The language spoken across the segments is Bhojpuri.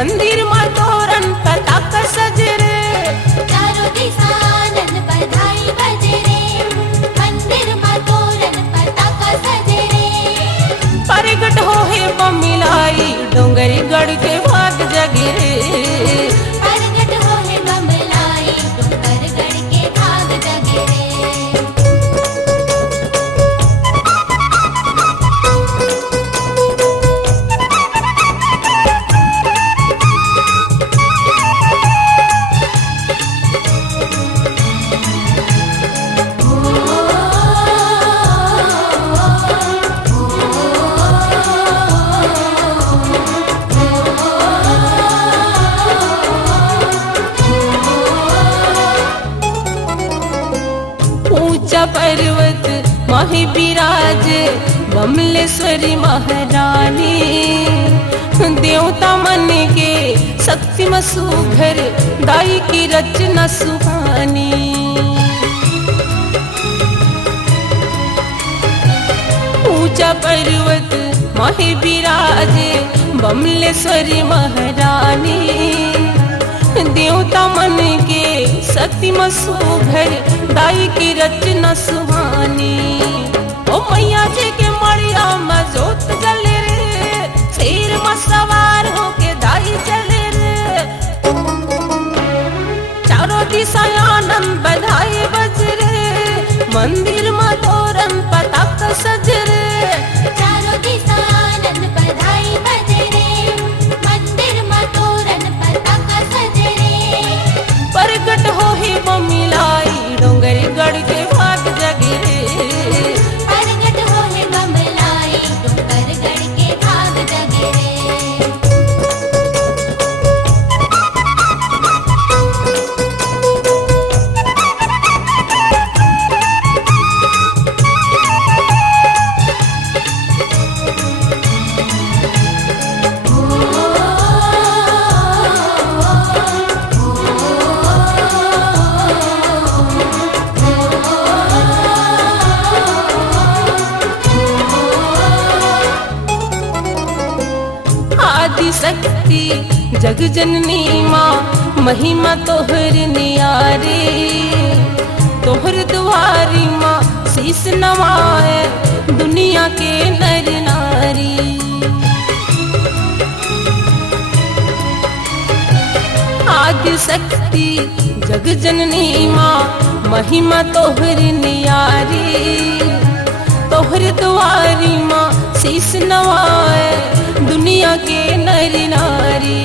मंदिर में तोरण पताका सजे रे। चारों दिशा आनंद बधाई बजे रे, मंदिर में तोरण पताका सजे रे। प्रगट होए बमिलाई डोंगरी गढ़ के भाग जगे रे। प्रगट होए बमिलाई डोंगरगढ़ के भाग जगे रे। ऊंचा पर्वत माही बिराज बमलेश्वरी महारानी। देवता मन के शक्ति में सुघर दाई की रचना सुहानी। ऊंचा पर्वत माही बिराज बमलेश्वरी महारानी। देवता मन के शक्ति में सुघर दाई की रचना सुहानी। ओ मैया जी के मड़िया में जोत जले रे, शेर में सवार होके दाई चले रे। चारों दिशा आनंद बधाई बज रे, मंदिर में तोरण पताका सज रे। चारों दिशा आनंद बधाई बजे रे, मंदिर में तोरण पताका सजे रे। प्रगट होए बमिलाई डोंगरी गढ़ के भाग जगे रे। प्रगट होए बमिलाई डोंगरगढ़ के भाग जगे रे। आदि शक्ति जग जननी माँ महिमा तोहर नियारे। तोहर दुआरी माँ शीस नवाए दुनिया के नर नारी। आदि शक्ति जग जननी माँ महिमा तोहर नियारी। तोहर दुआरी माँ शीस नवाए दुनिया के नर नारी।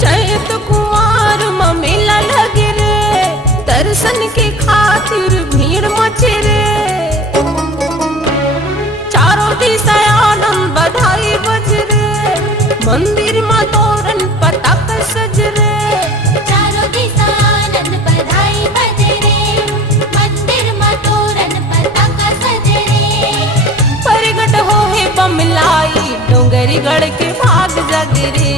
चैत कुमार में मेला लगे रे, दर्शन के खातिर भीड़ मचे रे। चारों दिशा आनंद बधाई बज रे, मंदिर में तोरण पताका सज रे। चारों दिशा आनंद बधाई बजे रे, मंदिर में तोरण पताका सजे रे। प्रगट होए बमिलाई डोंगरी गढ़ के भाग जगे रे।